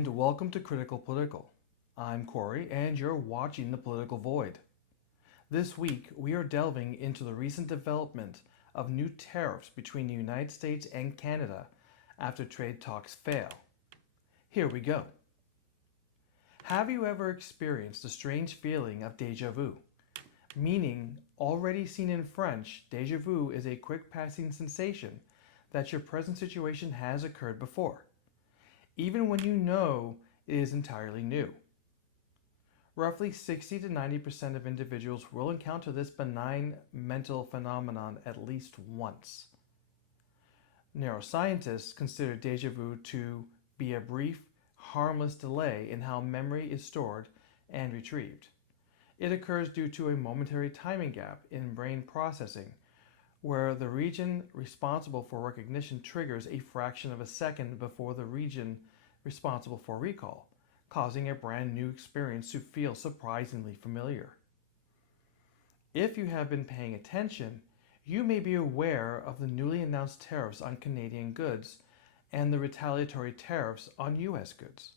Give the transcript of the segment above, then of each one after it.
and welcome to Critical Political. I'm Corey, and you're watching The Political Void. This week, we are delving into the recent development of new tariffs between the United States and Canada after trade talks fail. Here we go. Have you ever experienced the strange feeling of déjà vu? Meaning, already seen in French, déjà vu is a quick passing sensation that your present situation has occurred before, even when you know it is entirely new. Roughly 60 to 90% of individuals will encounter this benign mental phenomenon at least once. Neuroscientists consider déjà vu to be a brief, harmless delay in how memory is stored and retrieved. It occurs due to a momentary timing gap in brain processing, where the region responsible for recognition triggers a fraction of a second before the region responsible for recall, causing a brand new experience to feel surprisingly familiar. If you have been paying attention, you may be aware of the newly announced tariffs on Canadian goods and the retaliatory tariffs on U.S. goods.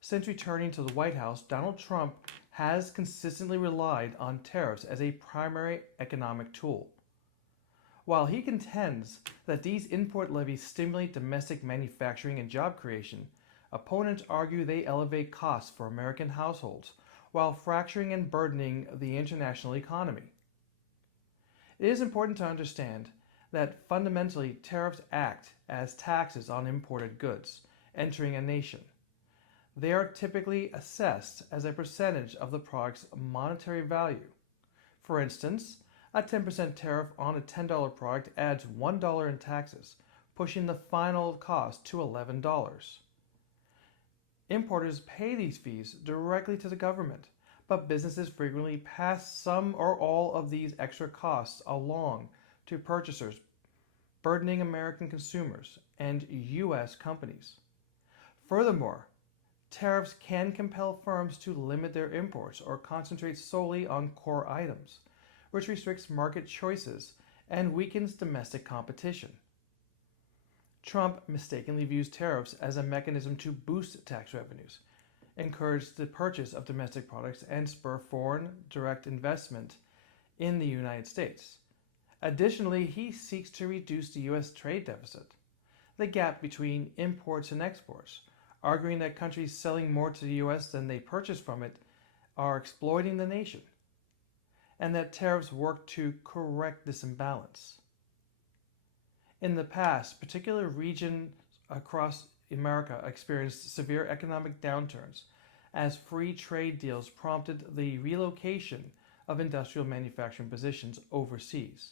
Since returning to the White House, Donald Trump has consistently relied on tariffs as a primary economic tool. While he contends that these import levies stimulate domestic manufacturing and job creation, opponents argue they elevate costs for American households while fracturing and burdening the international economy. It is important to understand that fundamentally tariffs act as taxes on imported goods entering a nation. They are typically assessed as a percentage of the product's monetary value. For instance, a 10% tariff on a $10 product adds $1 in taxes, pushing the final cost to $11. Importers pay these fees directly to the government, but businesses frequently pass some or all of these extra costs along to purchasers, burdening American consumers and U.S. companies. Furthermore, tariffs can compel firms to limit their imports or concentrate solely on core items, which restricts market choices and weakens domestic competition. Trump mistakenly views tariffs as a mechanism to boost tax revenues, encourage the purchase of domestic products, and spur foreign direct investment in the United States. Additionally, he seeks to reduce the U.S. trade deficit, the gap between imports and exports, arguing that countries selling more to the U.S. than they purchase from it are exploiting the nation, and that tariffs work to correct this imbalance. In the past, particular regions across America experienced severe economic downturns as free trade deals prompted the relocation of industrial manufacturing positions overseas.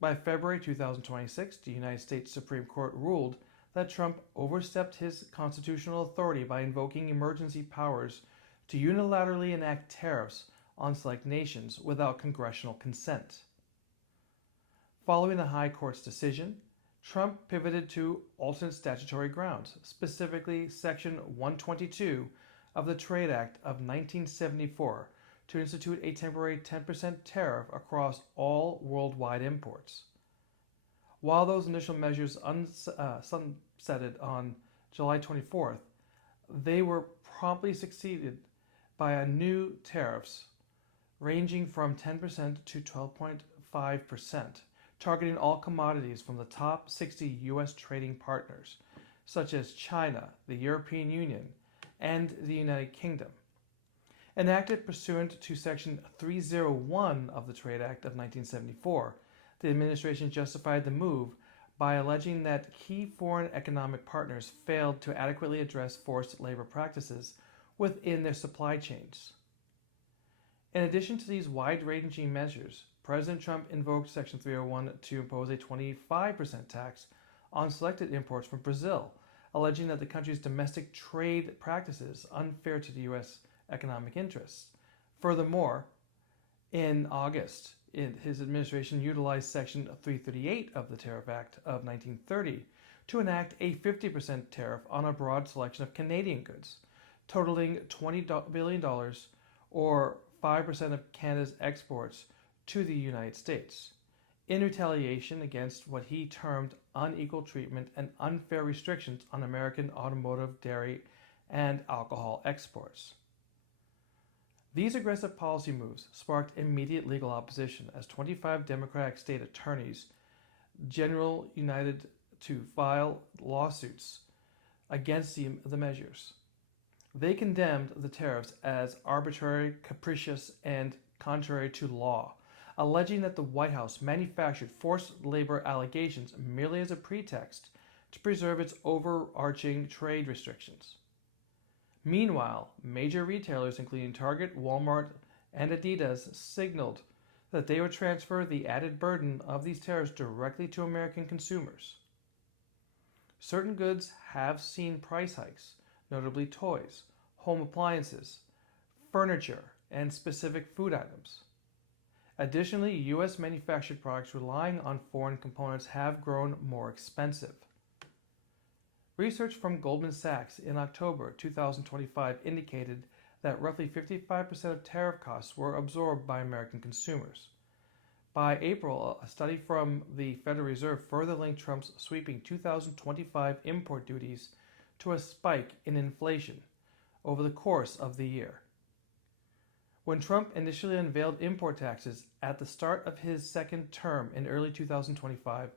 By February 2026, the United States Supreme Court ruled that Trump overstepped his constitutional authority by invoking emergency powers to unilaterally enact tariffs on select nations without congressional consent. Following the High Court's decision, Trump pivoted to alternate statutory grounds, specifically Section 122 of the Trade Act of 1974, to institute a temporary 10% tariff across all worldwide imports. While those initial measures sunsetted on July 24th, they were promptly succeeded by a new tariffs ranging from 10% to 12.5%, targeting all commodities from the top 60 U.S. trading partners, such as China, the European Union, and the United Kingdom. Enacted pursuant to Section 301 of the Trade Act of 1974, the administration justified the move by alleging that key foreign economic partners failed to adequately address forced labor practices within their supply chains. In addition to these wide-ranging measures, President Trump invoked Section 301 to impose a 25% tax on selected imports from Brazil, alleging that the country's domestic trade practices unfair to the U.S. economic interests. Furthermore, in August, his administration utilized Section 338 of the Tariff Act of 1930 to enact a 50% tariff on a broad selection of Canadian goods, totaling $20 billion or 5% of Canada's exports to the United States. in retaliation against what he termed unequal treatment and unfair restrictions on American automotive, dairy, and alcohol exports. These aggressive policy moves sparked immediate legal opposition as 25 Democratic state attorneys general united to file lawsuits against the measures. They condemned the tariffs as arbitrary, capricious, and contrary to law, alleging that the White House manufactured forced labor allegations merely as a pretext to preserve its overarching trade restrictions. Meanwhile, major retailers including Target, Walmart, and Adidas signaled that they would transfer the added burden of these tariffs directly to American consumers. Certain goods have seen price hikes, notably toys, home appliances, furniture, and specific food items. Additionally, U.S. manufactured products relying on foreign components have grown more expensive. Research from Goldman Sachs in October 2025 indicated that roughly 55% of tariff costs were absorbed by American consumers. By April, a study from the Federal Reserve further linked Trump's sweeping 2025 import duties to a spike in inflation over the course of the year. When Trump initially unveiled import taxes at the start of his second term in early 2025,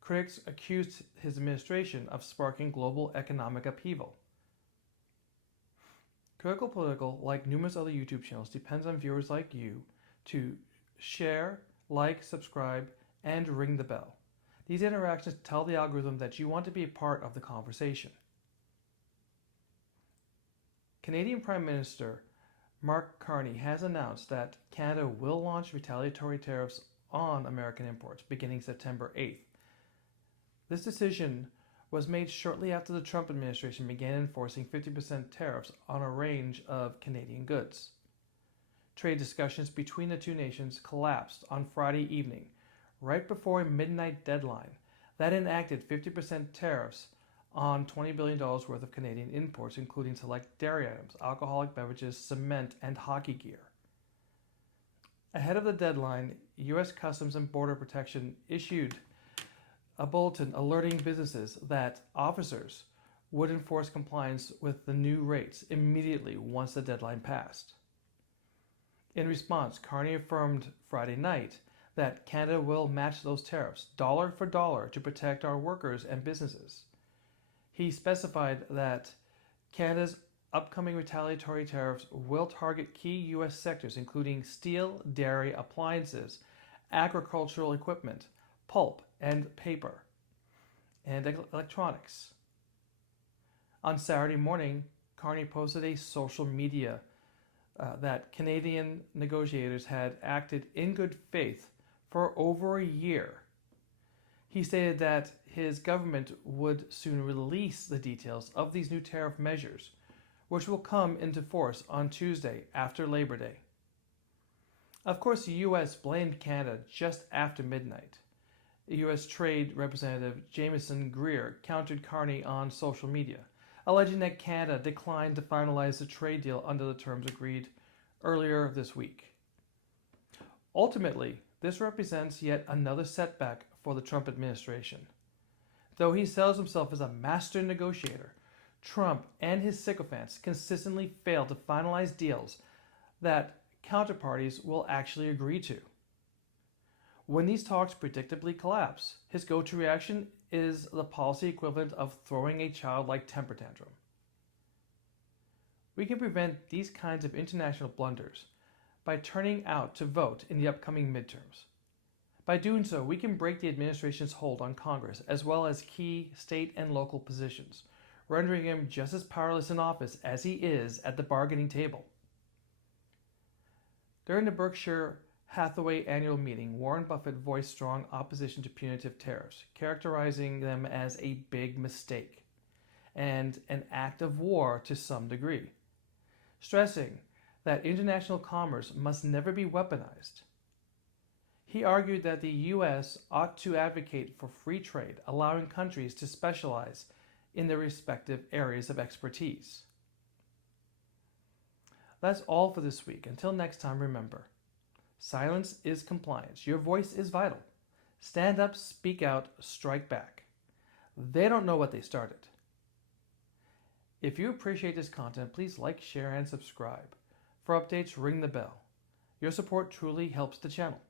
critics accused his administration of sparking global economic upheaval. Critical Political, like numerous other YouTube channels, depends on viewers like you to share, like, subscribe, and ring the bell. These interactions tell the algorithm that you want to be a part of the conversation. Canadian Prime Minister Mark Carney has announced that Canada will launch retaliatory tariffs on American imports beginning September 8th. This decision was made shortly after the Trump administration began enforcing 50% tariffs on a range of Canadian goods. Trade discussions between the two nations collapsed on Friday evening, right before a midnight deadline that enacted 50% tariffs on $20 billion worth of Canadian imports, including select dairy items, alcoholic beverages, cement, and hockey gear. Ahead of the deadline, U.S. Customs and Border Protection issued a bulletin alerting businesses that officers would enforce compliance with the new rates immediately once the deadline passed. In response, Carney affirmed Friday night that Canada will match those tariffs dollar for dollar to protect our workers and businesses. He specified that Canada's upcoming retaliatory tariffs will target key U.S. sectors including steel, dairy, appliances, agricultural equipment, pulp and paper, and electronics. On Saturday morning, Carney posted a social media that Canadian negotiators had acted in good faith for over a year. He stated that his government would soon release the details of these new tariff measures, which will come into force on Tuesday after Labor Day. Of course, the U.S. blamed Canada just after midnight. U.S. Trade Representative Jameson Greer countered Carney on social media, alleging that Canada declined to finalize the trade deal under the terms agreed earlier this week. Ultimately, this represents yet another setback for the Trump administration. Though he sells himself as a master negotiator, Trump and his sycophants consistently fail to finalize deals that counterparties will actually agree to. When these talks predictably collapse, his go-to reaction is the policy equivalent of throwing a childlike temper tantrum. We can prevent these kinds of international blunders by turning out to vote in the upcoming midterms. By doing so, we can break the administration's hold on Congress as well as key state and local positions, rendering him just as powerless in office as he is at the bargaining table. During the Berkshire Hathaway annual meeting, Warren Buffett voiced strong opposition to punitive tariffs, characterizing them as a big mistake and an act of war to some degree, stressing that international commerce must never be weaponized. He argued that the U.S. ought to advocate for free trade, allowing countries to specialize in their respective areas of expertise. That's all for this week. Until next time, remember, silence is compliance. Your voice is vital. Stand up, speak out, strike back. They don't know what they started. If you appreciate this content, please like, share, and subscribe. For updates, ring the bell. Your support truly helps the channel.